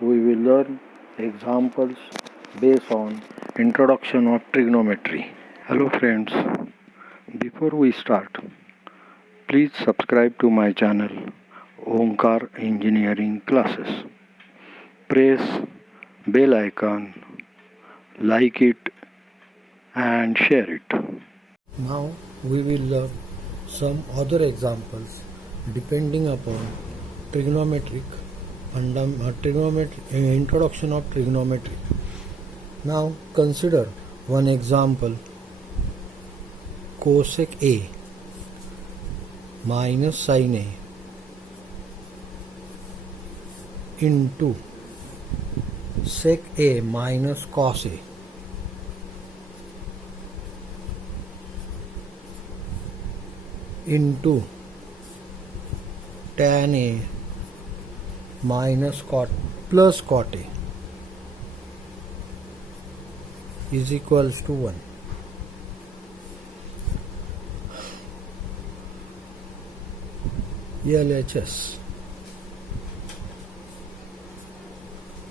we will learn examples based on introduction of trigonometry. Hello friends, before we start, please subscribe to my channel Omkar Engineering Classes. Press bell icon, like it and share it. Now we will learn some other examples depending upon introduction of trigonometry. Now consider one example: cosec A minus sin A into sec A minus cos A into tan A minus cot plus cot A is equals to 1. LHS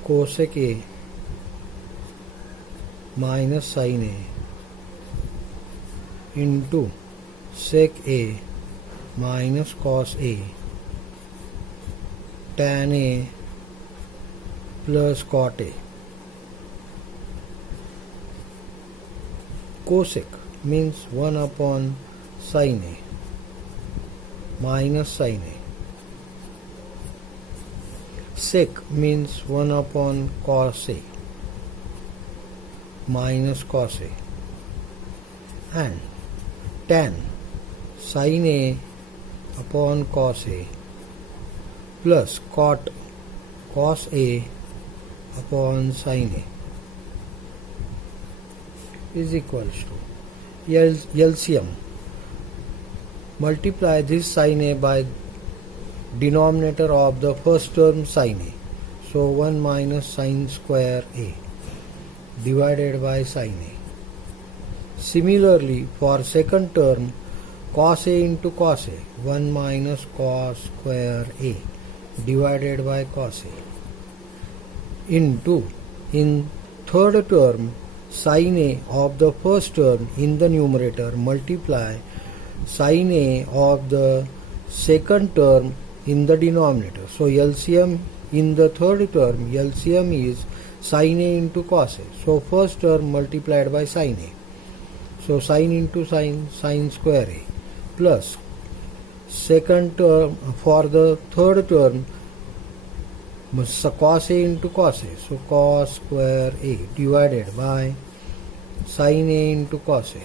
cosec A minus sin A into sec A minus cos A tan A plus cot A. Cosec means 1 upon sin A minus sin A. Sec means 1 upon cos A minus cos A. And tan sin A upon cos A plus cot cos A upon sin A is equals to LCM. Multiply this sin A by denominator of the first term sin A. So 1 minus sin square A divided by sin A. Similarly, for second term, cos A into cos A, 1 minus cos square A divided by cos A into, in third term, sin A of the first term in the numerator multiply sin A of the second term in the denominator. So LCM in the third term, LCM is sin A into cos A. So first term multiplied by sin A. So sin into sin square A plus second term for the third term cos A into cos A. So cos square A divided by sin A into cos A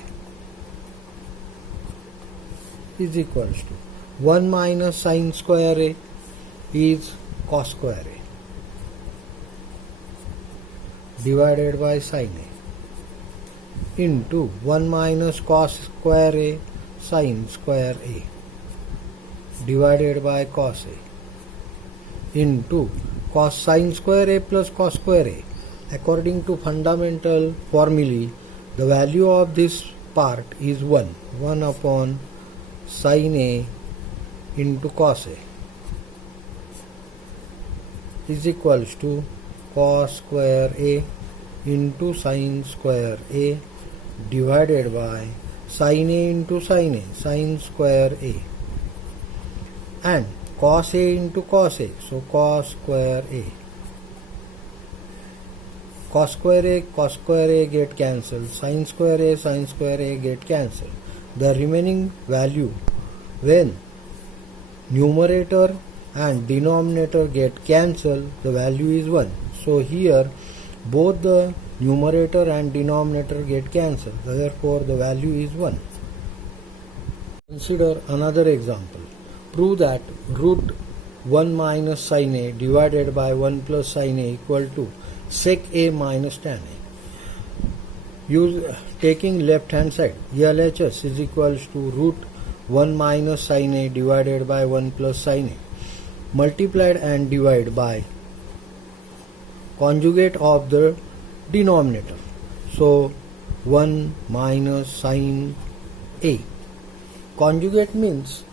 is equals to 1 minus sin square A is cos square A divided by sin A into 1 minus cos square A sin square A divided by cos A into cos sin square A plus cos square A. According to fundamental formulae, the value of this part is 1 upon sin A into cos A is equals to cos square A into sin square A divided by sin A into sin square A, and cos A into cos A, so cos square A. Cos square A get cancelled, sin square A get cancelled. The remaining value when numerator and denominator get cancelled, the value is 1. So here both the numerator and denominator get cancelled, therefore the value is 1. Consider another example. Prove that root 1 minus sin A divided by 1 plus sin A equal to sec A minus tan A. Taking left hand side, LHS is equals to root 1 minus sin A divided by 1 plus sin A multiplied and divided by conjugate of the denominator. So 1 minus sin A. Conjugate means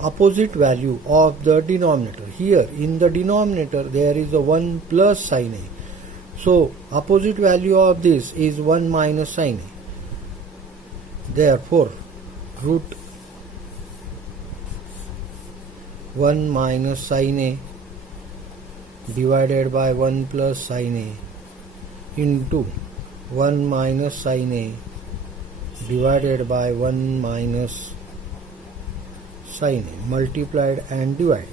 opposite value of the denominator. Here in the denominator there is a 1 plus sin a. So opposite value of this is 1 minus sin a. Therefore root 1 minus sin a divided by 1 plus sin a into 1 minus sin a divided by 1 minus sin a, multiplied and divide.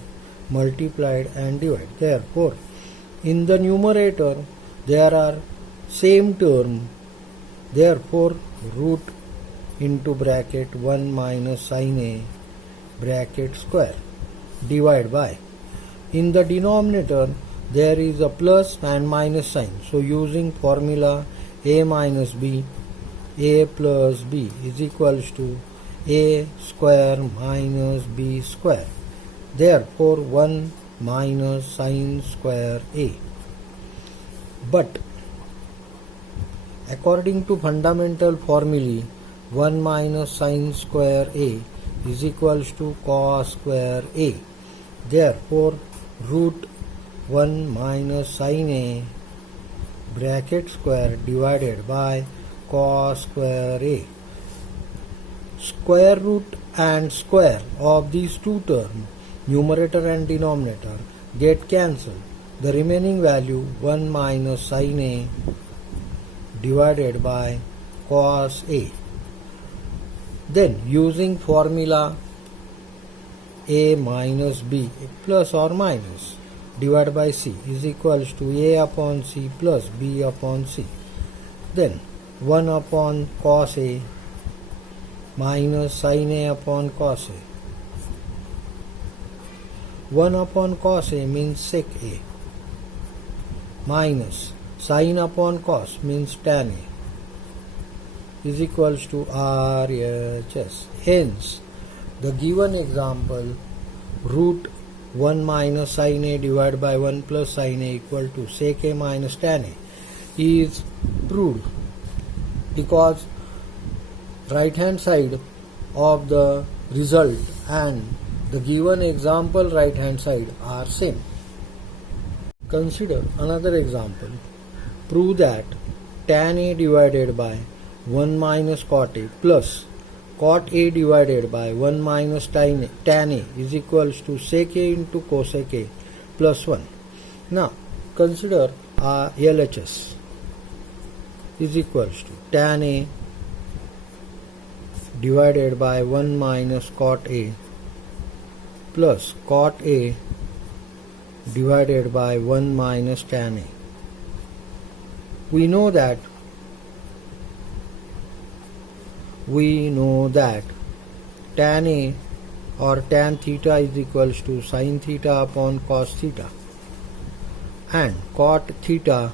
Therefore in the numerator there are same term, therefore root into bracket 1 minus sin a bracket square divide by, in the denominator there is a plus and minus sign, so using formula a minus b, a plus b is equals to a square minus b square. Therefore 1 minus sin square a. But according to fundamental formulae, 1 minus sin square a is equals to cos square a. Therefore root 1 minus sin a bracket square divided by cos square a. Square root and square of these two terms, numerator and denominator, get cancelled. The remaining value 1 minus sin a divided by cos a. Then using formula a minus b plus or minus divided by c is equals to a upon c plus b upon c. Then 1 upon cos a minus sin a upon cos a. 1 upon cos a means sec a minus sin upon cos means tan a is equals to RHS. Hence the given example root 1 minus sin a divided by 1 plus sin a equal to sec a minus tan a is proved, because right hand side of the result and the given example right hand side are same. Consider another example. Prove that tan a divided by 1 minus cot a plus cot a divided by 1 minus tan a is equals to sec a into cosec a plus 1. Now consider LHS is equals to tan a divided by 1 minus cot a plus cot a divided by 1 minus tan a. We know that tan a or tan theta is equals to sin theta upon cos theta, and cot theta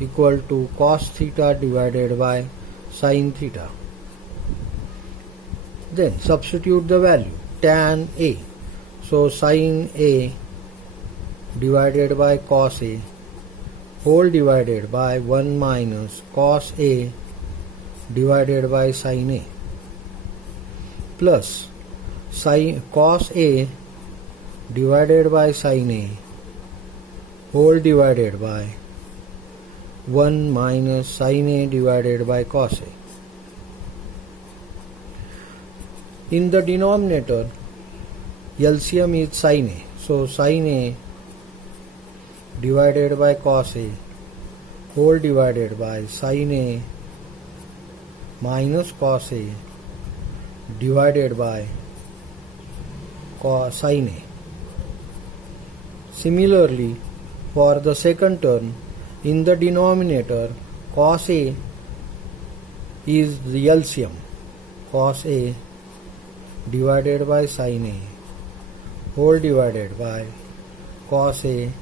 equal to cos theta divided by sin theta. Then substitute the value tan a, so sin a divided by cos a whole divided by 1 minus cos a divided by sin a plus cos a divided by sin a whole divided by 1 minus sin a divided by cos a. In the denominator LCM is sin a, so sin a divided by cos a whole divided by sin a minus cos a divided by sin a. Similarly, for the second term, in the denominator cos a is the LCM, cos a divided by sin a whole divided by cos a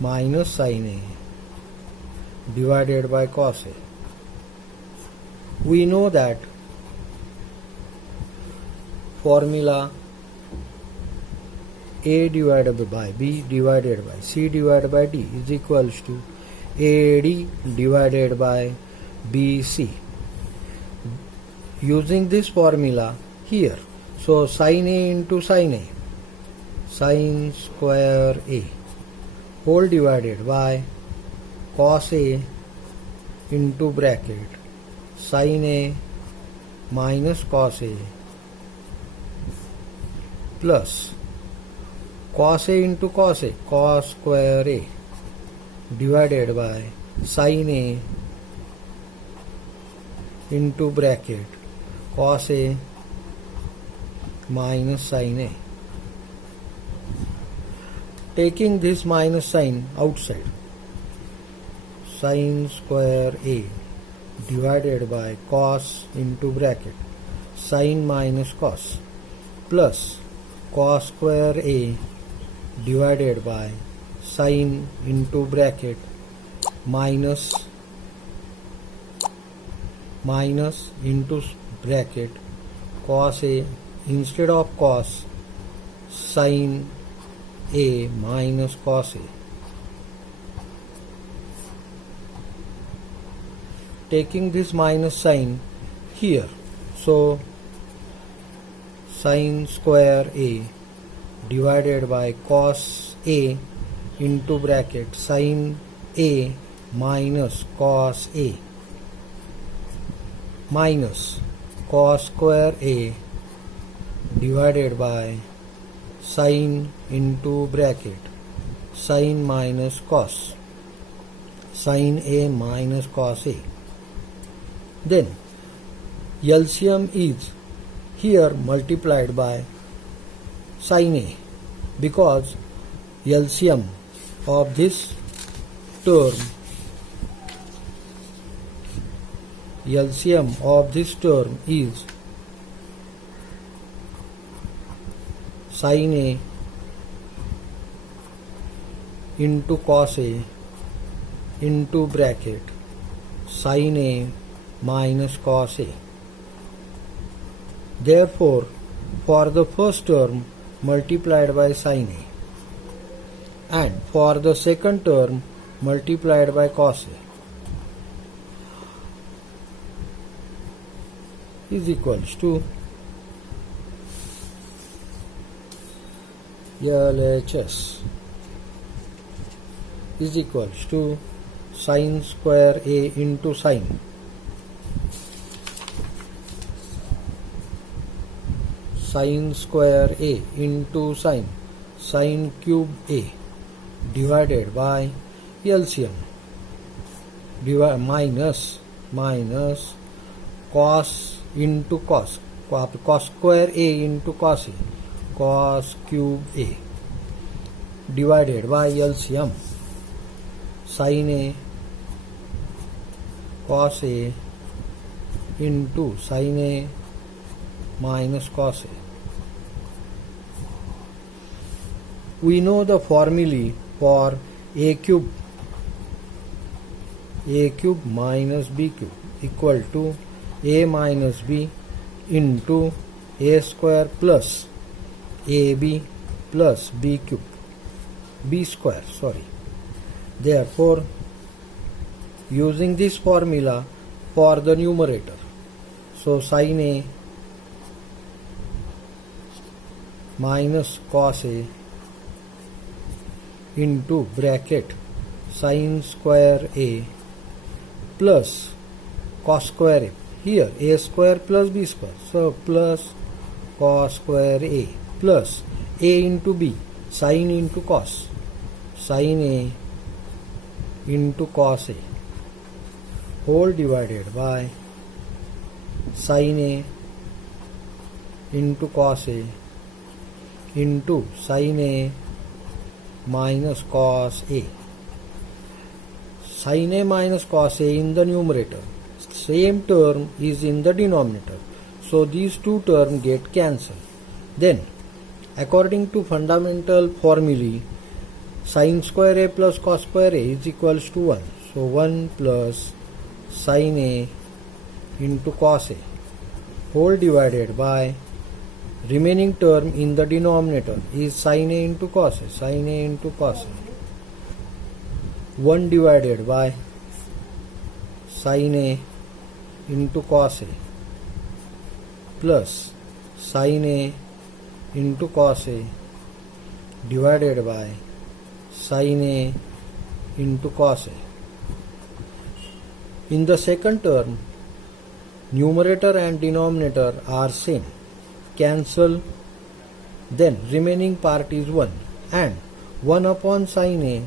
minus sin a divided by cos a. We know that formula a divided by b divided by c divided by d is equals to AD divided by BC. Using this formula here, So sin A into sin A, sin square A, whole divided by cos A into bracket sin A minus cos A plus cos A into cos A, cos square A, divided by sin A into bracket cos A minus sin A. Taking this minus sign outside, sin square A divided by cos into bracket sin minus cos plus cos square A divided by sin into bracket minus into bracket cos A, instead of cos, sin A minus cos A. Taking this minus sign here, so sin square A divided by cos A into bracket sin A minus cos A minus cos square A divided by sin into bracket sin minus cos, sin A minus cos A. Then LCM is here multiplied by sin A, because LCM of this term is sin A into cos A into bracket sin A minus cos A. Therefore, for the first term multiplied by sin A, and for the second term multiplied by cos A is equals to LHS is equals to sin square A into sin square A into sin cube A divided by LCM minus cos into cos square A into cos A, cos cube A divided by LCM sin A cos A into sin A minus cos A. We know the formulae for A cube minus B cube equal to A minus B into A square plus AB plus B cube, B square, Therefore, using this formula for the numerator, so sin A minus cos A into bracket sin square A plus cos square A. Here A square plus B square, so plus cos square A plus A into B, sin into cos, sin A into cos A, whole divided by sin A into cos A into sin A minus cos A. Sin A minus cos A in the numerator, same term is in the denominator, so these two terms get cancelled. Then, according to fundamental formulae, sin square A plus cos square A is equals to 1. So 1 plus sin A into cos A, whole divided by remaining term in the denominator is sin A into cos A, sin A into cos A. 1 divided by sin A into cos A plus sin A into cos A divided by sin A into cos A. In the second term, numerator and denominator are same. Cancel, then remaining part is 1 and 1 upon sin A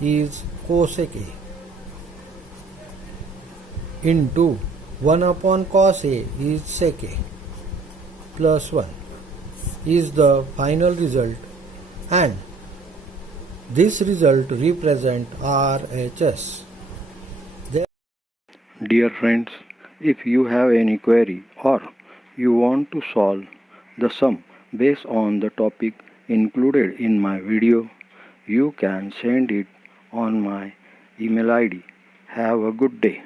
is cosec A into 1 upon cos A is sec A plus 1 is the final result, and this result represent RHS. Dear friends, if you have any query or you want to solve the sum based on the topic included in my video, you can send it on my email ID. Have a good day.